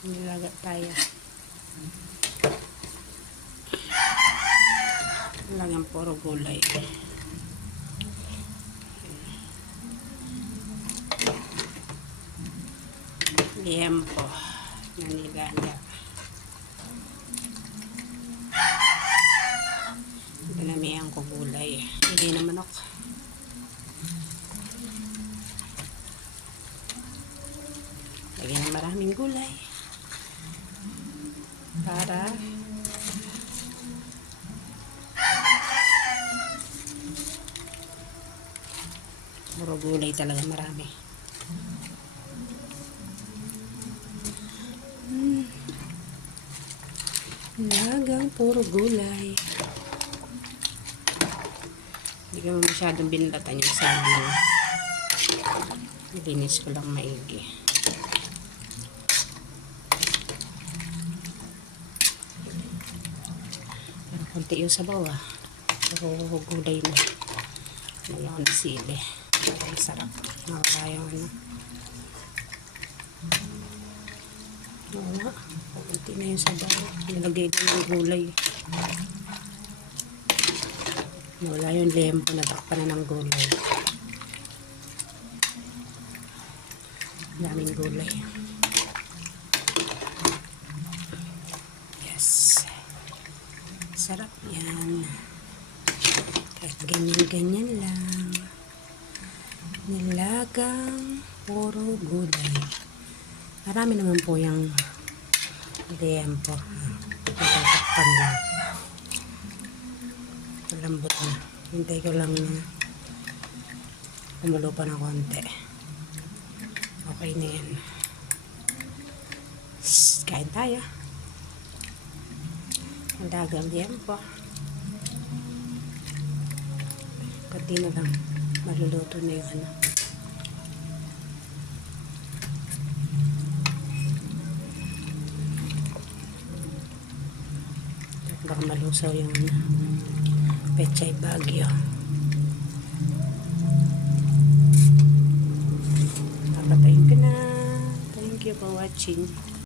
Nilaga tayo. Lang ang puro gulay. Liempo na nilaga. Pinamihan ko gulay. Hindi na manok. Lagyan ng maraming gulay. Para puro gulay talaga marami. Lagang puro gulay. Hindi ko masyadong binlatan yung saging. Nilinis ko lang maigi. Pero konti yung sabaw Puro gulay na. Walang sili. Ang sarap. Nawala yung Wala. Konti na yung sabaw. Nilagay na yung gulay. Wala yung liempo, natakpan na ng gulay. Daming gulay. Yes. Sarap yan. Kahit ganyan-ganyan lang. Nilagang puro gulay. Marami naman po yung liempo. Natakpan lang. Lambot na. Hintay ko lang na kumulo pa ng konti. Okay na yan. Kain tayo. Ang dagang liempo. Kunti na lang. Maluluto na yung Baka malusaw yung Pechay Baguio. Papatayin ko na. Thank you for watching.